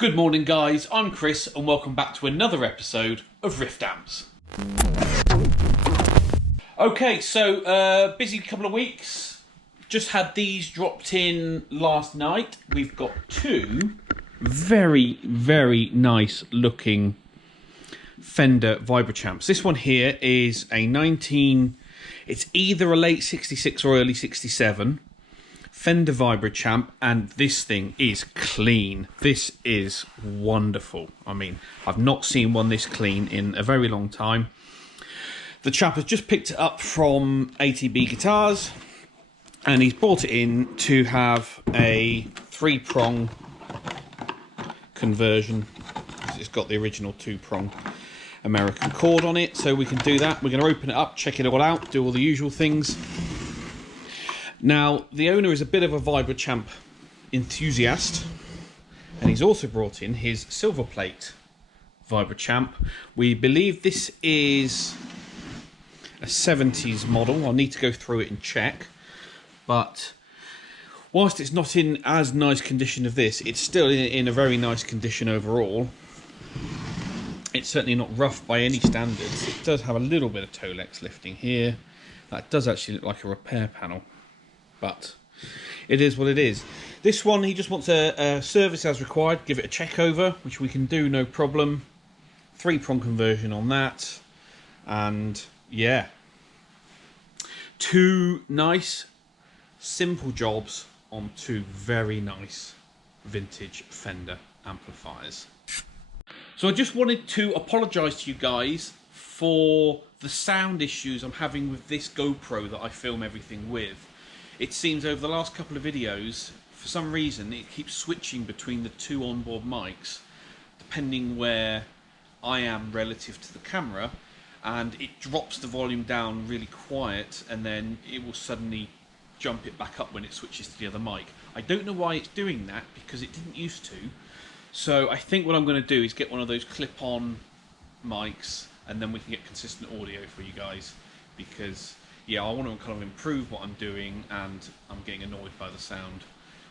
Good morning guys, I'm Chris and welcome back to another episode of Rift Amps. Okay, so busy couple of weeks. Just had these dropped in last night. We've got two very nice looking Fender Vibrochamps. This one here is a it's either a late 66 or early 67 Fender Vibrochamp, and this thing is clean. This is wonderful. I mean, I've not seen one this clean in a very long time. The chap has just picked it up from ATB Guitars, and he's brought it in to have a 3-prong conversion. It's got the original 2-prong American cord on it, so we can do that. We're going to open it up, check it all out, do all the usual things. Now, the owner is a bit of a Vibrochamp enthusiast, and he's also brought in his silver plate Vibrochamp. We believe this is a 70s model. I'll need to go through it and check, but whilst it's not in as nice condition as this, it's still in a very nice condition overall. It's certainly not rough by any standards. It does have a little bit of Tolex lifting here. That does actually look like a repair panel, but it is what it is. This one, he just wants a service as required, give it a check over, which we can do, no problem. 3-prong conversion on that, and yeah. Two nice, simple jobs on two very nice vintage Fender amplifiers. So I just wanted to apologise to you guys for the sound issues I'm having with this GoPro that I film everything with. It seems over the last couple of videos, for some reason, it keeps switching between the two onboard mics, depending where I am relative to the camera, and it drops the volume down really quiet, and then it will suddenly jump it back up when it switches to the other mic. I don't know why it's doing that, because it didn't used to. So I think what I'm going to do is get one of those clip-on mics, and then we can get consistent audio for you guys, because yeah, I want to kind of improve what I'm doing, and I'm getting annoyed by the sound,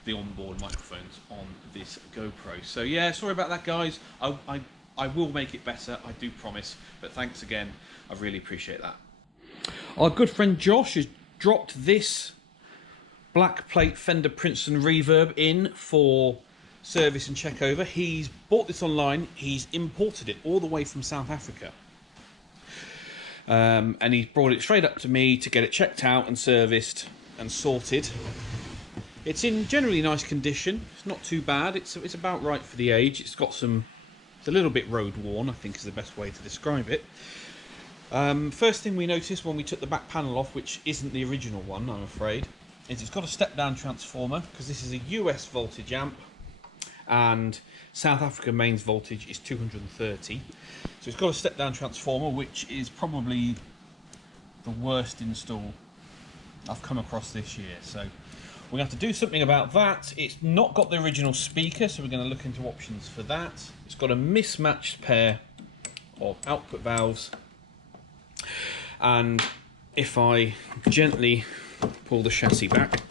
the onboard microphones on this GoPro. So yeah, sorry about that guys. I will make it better, I do promise, but thanks again, I really appreciate that. Our good friend Josh has dropped this black plate Fender Princeton reverb in for service and check over. He's bought this online, he's imported it all the way from South Africa. And he's brought it straight up to me to get it checked out and serviced and sorted. It's in generally nice condition. It's not too bad. It's about right for the age. It's a little bit road worn, I think is the best way to describe it. First thing we noticed when we took the back panel off, which isn't the original one, I'm afraid, is it's got a step-down transformer, because this is a US voltage amp, and South Africa mains voltage is 230. So it's got a step-down transformer, which is probably the worst install I've come across this year. So we're going to have to do something about that. It's not got the original speaker, so we're going to look into options for that. It's got a mismatched pair of output valves. And if I gently pull the chassis back,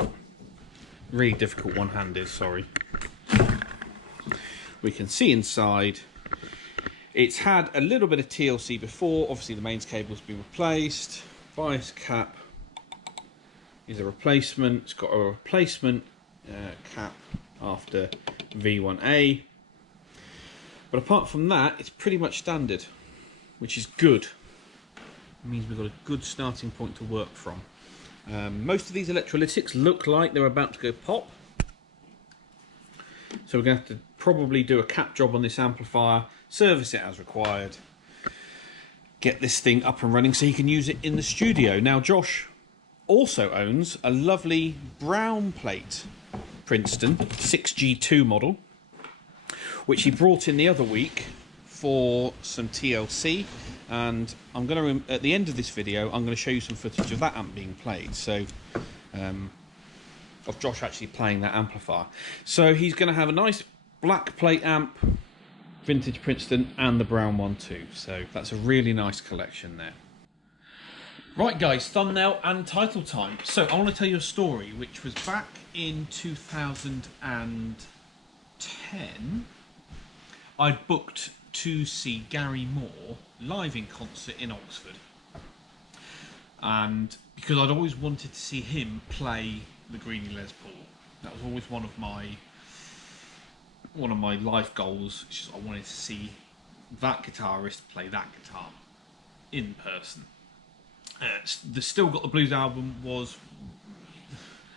really difficult one-handed, sorry. We can see inside. It's had a little bit of TLC before. Obviously the mains cable's been replaced. Bias cap is a replacement. It's got a replacement cap after V1A. But apart from that, it's pretty much standard, which is good. It means we've got a good starting point to work from. Most of these electrolytics look like they're about to go pop. So we're going to have to probably do a cap job on this amplifier, service it as required, get this thing up and running so he can use it in the studio. Now Josh also owns a lovely brown plate Princeton 6G2 model, which he brought in the other week for some TLC, and I'm going to, at the end of this video, I'm going to show you some footage of that amp being played. So of Josh actually playing that amplifier. So he's going to have a nice black plate amp, vintage Princeton, and the brown one too. So that's a really nice collection there. Right guys, thumbnail and title time. So I want to tell you a story which was back in 2010. I'd booked to see Gary Moore live in concert in Oxford, and because I'd always wanted to see him play the Greenie Les Paul, that was always one of my life goals. It's just I wanted to see that guitarist play that guitar in person. The Still Got the Blues album was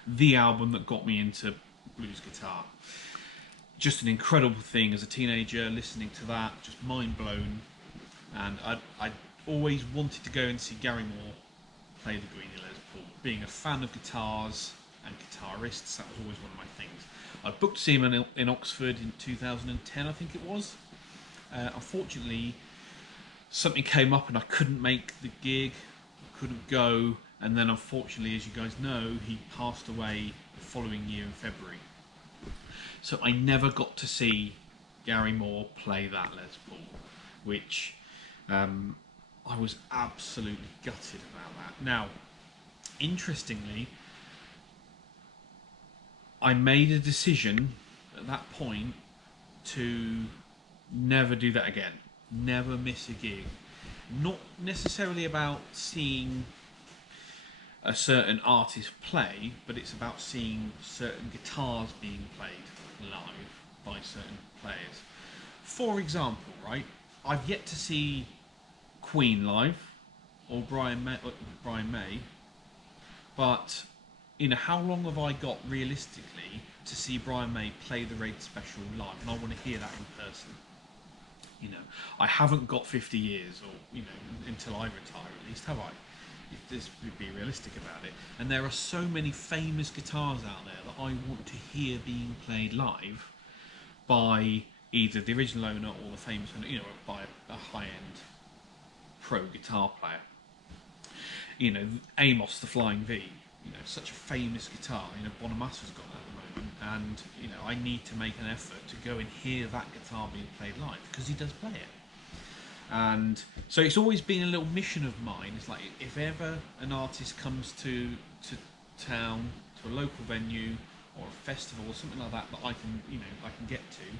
the album that got me into blues guitar. Just an incredible thing as a teenager, listening to that, just mind blown. And I always wanted to go and see Gary Moore play the Greenie Les Paul. Being a fan of guitars and guitarists, that was always one of my things. I booked to see him in Oxford in 2010, I think it was. Unfortunately, something came up and I couldn't make the gig, couldn't go, and then unfortunately, as you guys know, he passed away the following year in February. So I never got to see Gary Moore play that Les Paul, which I was absolutely gutted about that. Now, interestingly, I made a decision at that point to never do that again. Never miss a gig. Not necessarily about seeing a certain artist play, but it's about seeing certain guitars being played live by certain players. For example, right, I've yet to see Queen live or Brian May, but how long have I got realistically to see Brian May play the Raid Special live? And I want to hear that in person. I haven't got 50 years, or until I retire at least, have I? If this would be realistic about it. And there are so many famous guitars out there that I want to hear being played live by either the original owner or the famous owner, by a high-end pro guitar player. Amos the Flying V, such a famous guitar. Bonamassa's got that at the moment, and I need to make an effort to go and hear that guitar being played live because he does play it. And so it's always been a little mission of mine. It's like if ever an artist comes to town, to a local venue or a festival or something like that I can get to,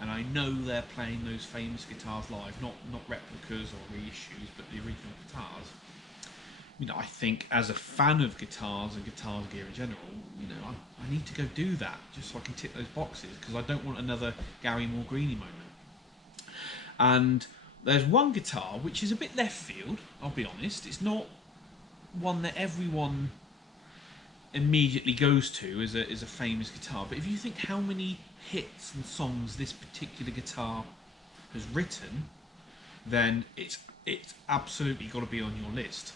and I know they're playing those famous guitars live, not replicas or reissues, but the original guitars. I think as a fan of guitars and guitar gear in general, I need to go do that just so I can tick those boxes, because I don't want another Gary Moore Greenie moment. And there's one guitar which is a bit left field, I'll be honest. It's not one that everyone immediately goes to as a famous guitar, but if you think how many hits and songs this particular guitar has written, then it's absolutely got to be on your list.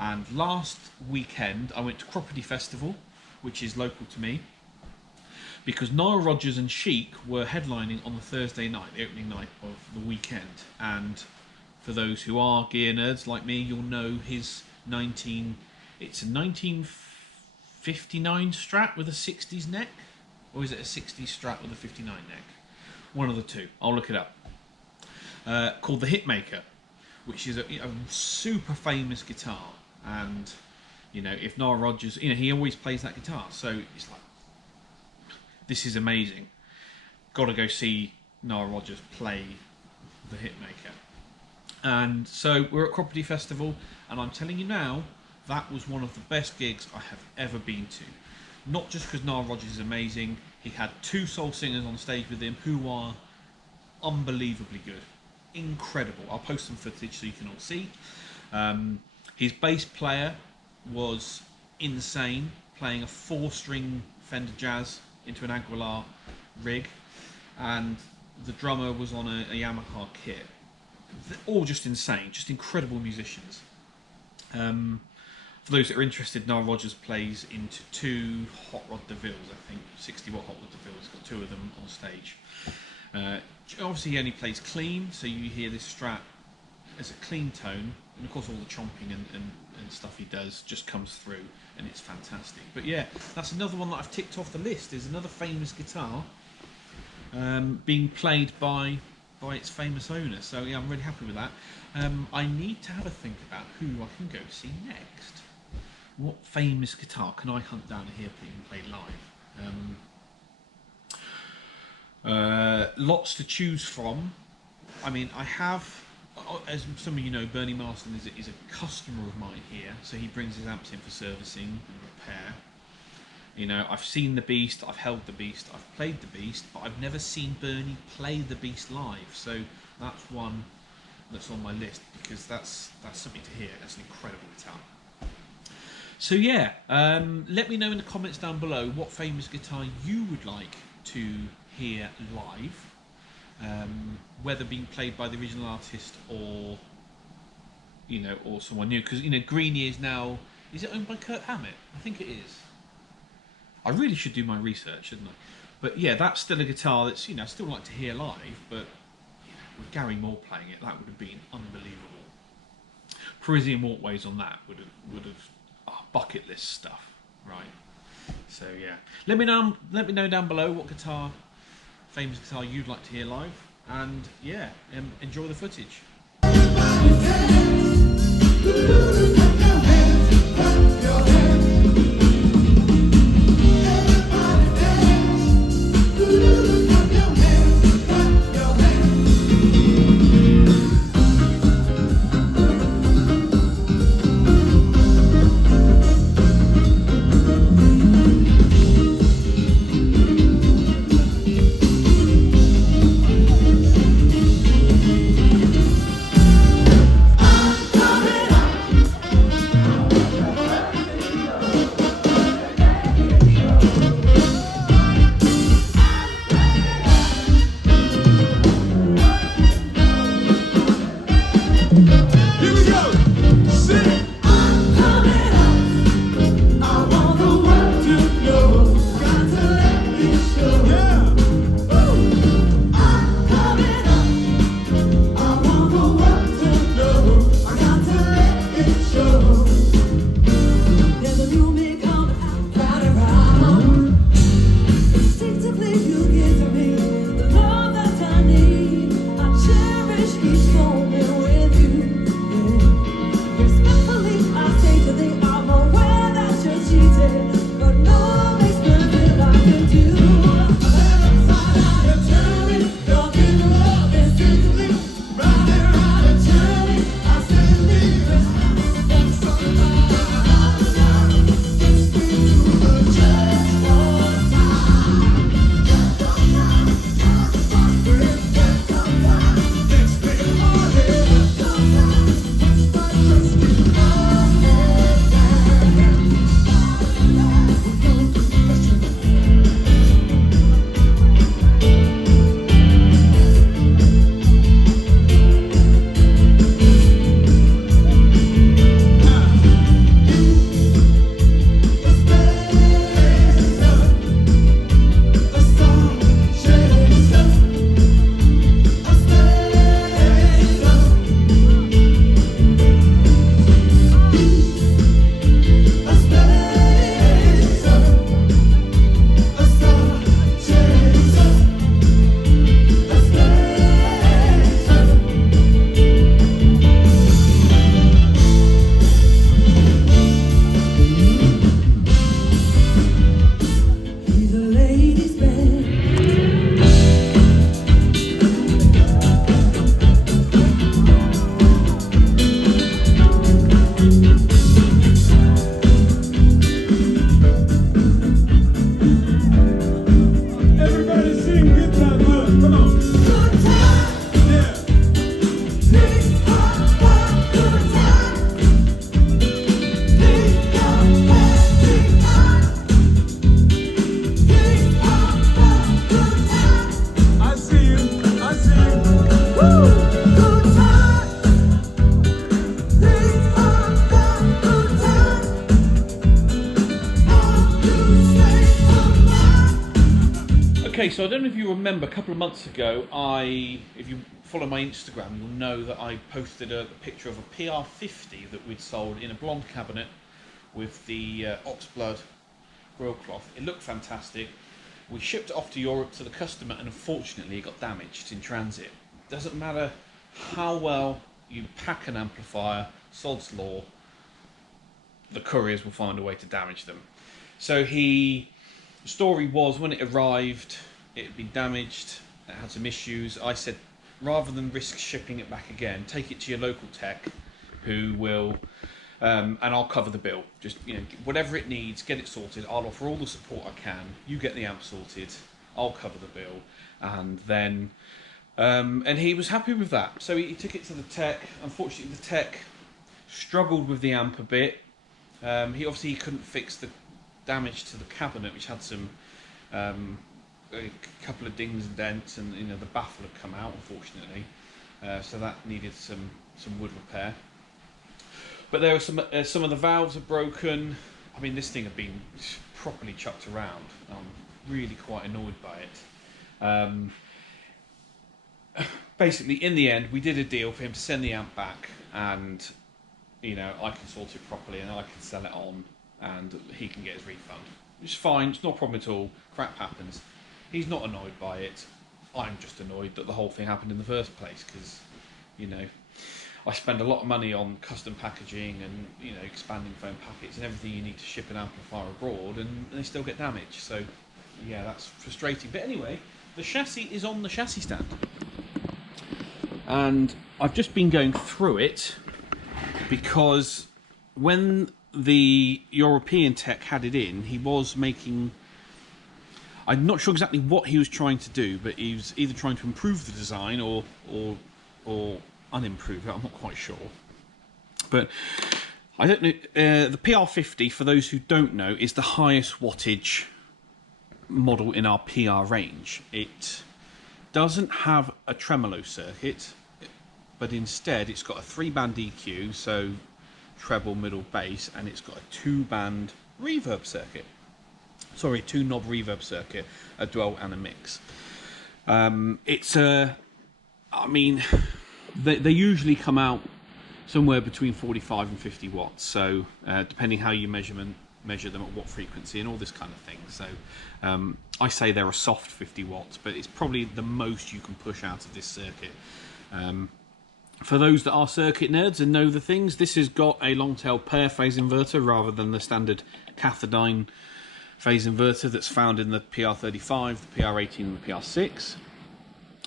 And last weekend I went to Croppedy Festival, which is local to me, because Nile Rodgers and Chic were headlining on the Thursday night, the opening night of the weekend. And for those who are gear nerds like me, you'll know his it's a 1959 Strat with a 60s neck, or is it a 60s Strat with a 59 neck? One of the two, I'll look it up. Called the Hitmaker, which is a super famous guitar. And if Nile Rodgers, he always plays that guitar, so it's like, this is amazing. Got to go see Nile Rodgers play the Hitmaker. And so we're at Croppedy Festival, and I'm telling you now, that was one of the best gigs I have ever been to. Not just because Nile Rodgers is amazing, he had two soul singers on stage with him who are unbelievably good. Incredible. I'll post some footage so you can all see. His bass player was insane, playing a 4-string Fender Jazz into an Aguilar rig, and the drummer was on a Yamaha kit. They're all just insane, just incredible musicians. For those that are interested, Nile Rodgers plays into 2 Hot Rod DeVilles, I think, 60-watt Hot Rod DeVilles. He's got 2 of them on stage. Obviously he only plays clean, so you hear this Strat as a clean tone, and of course all the chomping and stuff he does just comes through, and it's fantastic. But yeah, that's another one that I've ticked off the list, is another famous guitar being played by its famous owner. So yeah, I'm really happy with that. I need to have a think about who I can go see next. What famous guitar can I hunt down here being played live? Lots to choose from. I mean, I have, as some of you know, Bernie Marston is a customer of mine here, so he brings his amps in for servicing and repair. You know, I've seen the Beast, I've held the Beast, I've played the Beast, but I've never seen Bernie play the Beast live. So that's one that's on my list, because that's something to hear. That's an incredible guitar. So yeah, let me know in the comments down below what famous guitar you would like to hear live, whether being played by the original artist or, you know, or someone new. Because, you know, Greenie is now, is it owned by Kurt Hammett? I think it is. I really should do my research, shouldn't I? But yeah, that's still a guitar that's, you know, I still like to hear live, but you know, with Gary Moore playing it, that would have been unbelievable. Parisian Walkways on that would have bucket list stuff, right? So yeah, let me know down below what famous guitar you'd like to hear live, and yeah, enjoy the footage. Okay, so I don't know if you remember, a couple of months ago, if you follow my Instagram, you'll know that I posted a picture of a PR50 that we'd sold in a blonde cabinet with the oxblood grill cloth. It looked fantastic. We shipped it off to Europe to the customer, and unfortunately it got damaged in transit. Doesn't matter how well you pack an amplifier, sod's law, the couriers will find a way to damage them. So the story was, when it arrived, it had been damaged, it had some issues. I said, rather than risk shipping it back again, take it to your local tech, who will, and I'll cover the bill. Just, you know, whatever it needs, get it sorted. I'll offer all the support I can. You get the amp sorted, I'll cover the bill, and then, and he was happy with that. So he took it to the tech. Unfortunately, the tech struggled with the amp a bit. He obviously couldn't fix the damage to the cabinet, which had some a couple of dings and dents, and you know, the baffle had come out, unfortunately, so that needed some wood repair. But there were some of the valves are broken. I mean, this thing had been properly chucked around. I'm really quite annoyed by it. Basically, in the end, we did a deal for him to send the amp back, and you know, I can sort it properly, and I can sell it on, and he can get his refund. It's fine. It's not a problem at all. Crap happens. He's not annoyed by it. I'm just annoyed that the whole thing happened in the first place, because, you know, I spend a lot of money on custom packaging and, you know, expanding foam packets and everything you need to ship an amplifier abroad, and they still get damaged. So, yeah, that's frustrating. But anyway, the chassis is on the chassis stand, and I've just been going through it because when the European tech had it in, he was making, I'm not sure exactly what he was trying to do, but he was either trying to improve the design or unimprove it. I'm not quite sure. But I don't know. The PR50, for those who don't know, is the highest wattage model in our PR range. It doesn't have a tremolo circuit, but instead it's got a 3-band EQ, so treble, middle, bass, and it's got a 2-band reverb circuit. Sorry, 2-knob reverb circuit, a dual and a mix. It's a, I mean, they usually come out somewhere between 45 and 50 watts. So depending how you measure them at what frequency and all this kind of thing. So I say they're a soft 50 watts, but it's probably the most you can push out of this circuit. For those that are circuit nerds and know the things, this has got a long tail pair phase inverter rather than the standard cathodiene phase inverter that's found in the PR35, the PR18 and the PR6.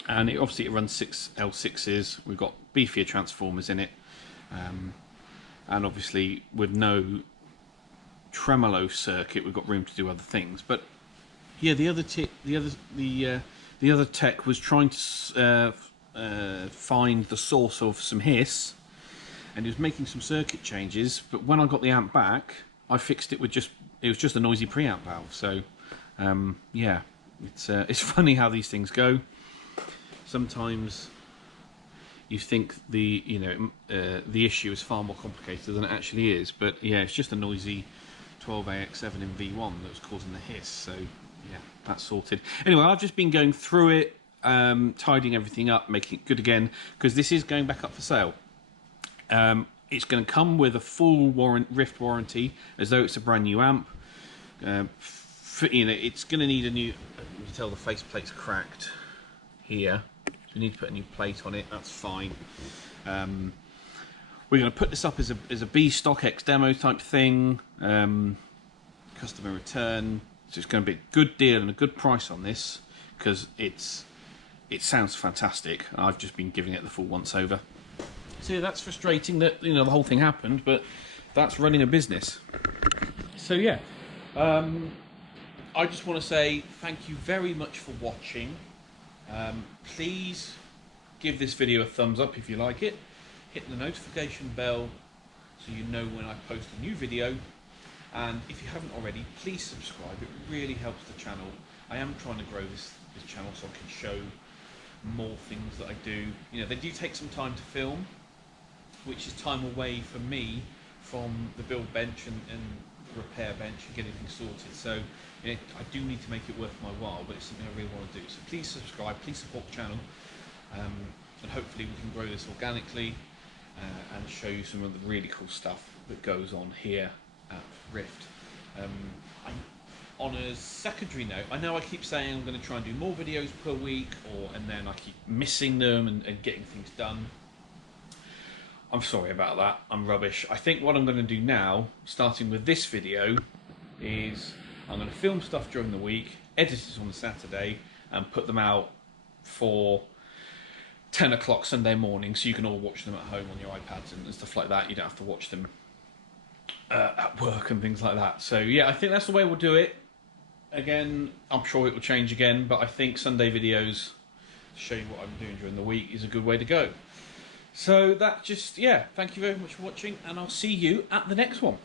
And obviously it runs 6 L6s. We've got beefier transformers in it. And obviously with no tremolo circuit, we've got room to do other things. But yeah, the other tech was trying to find the source of some hiss, and he was making some circuit changes. But when I got the amp back, I fixed it with it was just a noisy preamp valve. So yeah, it's funny how these things go. Sometimes you think the issue is far more complicated than it actually is, but yeah, it's just a noisy 12AX7 in V1 that was causing the hiss. So yeah, that's sorted. Anyway, I've just been going through it, tidying everything up, making it good again, because this is going back up for sale. It's going to come with a full Rift warranty, as though it's a brand new amp. It's going to need a new. You can tell the faceplate's cracked here. So we need to put a new plate on it. That's fine. We're going to put this up as a B stock X demo type thing. Customer return. So it's going to be a good deal and a good price on this, because it sounds fantastic. I've just been giving it the full once over. So yeah, that's frustrating that the whole thing happened, but that's running a business. So yeah, I just want to say thank you very much for watching. Please give this video a thumbs up if you like it. Hit the notification bell so you know when I post a new video. And if you haven't already, please subscribe. It really helps the channel. I am trying to grow this channel so I can show more things that I do. They do take some time to film, which is time away for me from the build bench and repair bench and getting things sorted. So I do need to make it worth my while, but it's something I really want to do. So please subscribe, please support the channel, and hopefully we can grow this organically and show you some of the really cool stuff that goes on here at Rift. On a secondary note, I know I keep saying I'm going to try and do more videos per week, and then I keep missing them and getting things done. I'm sorry about that, I'm rubbish. I think what I'm going to do now, starting with this video, is I'm going to film stuff during the week, edit it on the Saturday, and put them out for 10 o'clock Sunday morning, so you can all watch them at home on your iPads and stuff like that. You don't have to watch them at work and things like that. So yeah, I think that's the way we'll do it. Again, I'm sure it will change again, but I think Sunday videos to show you what I'm doing during the week is a good way to go. So that just, yeah, thank you very much for watching, and I'll see you at the next one.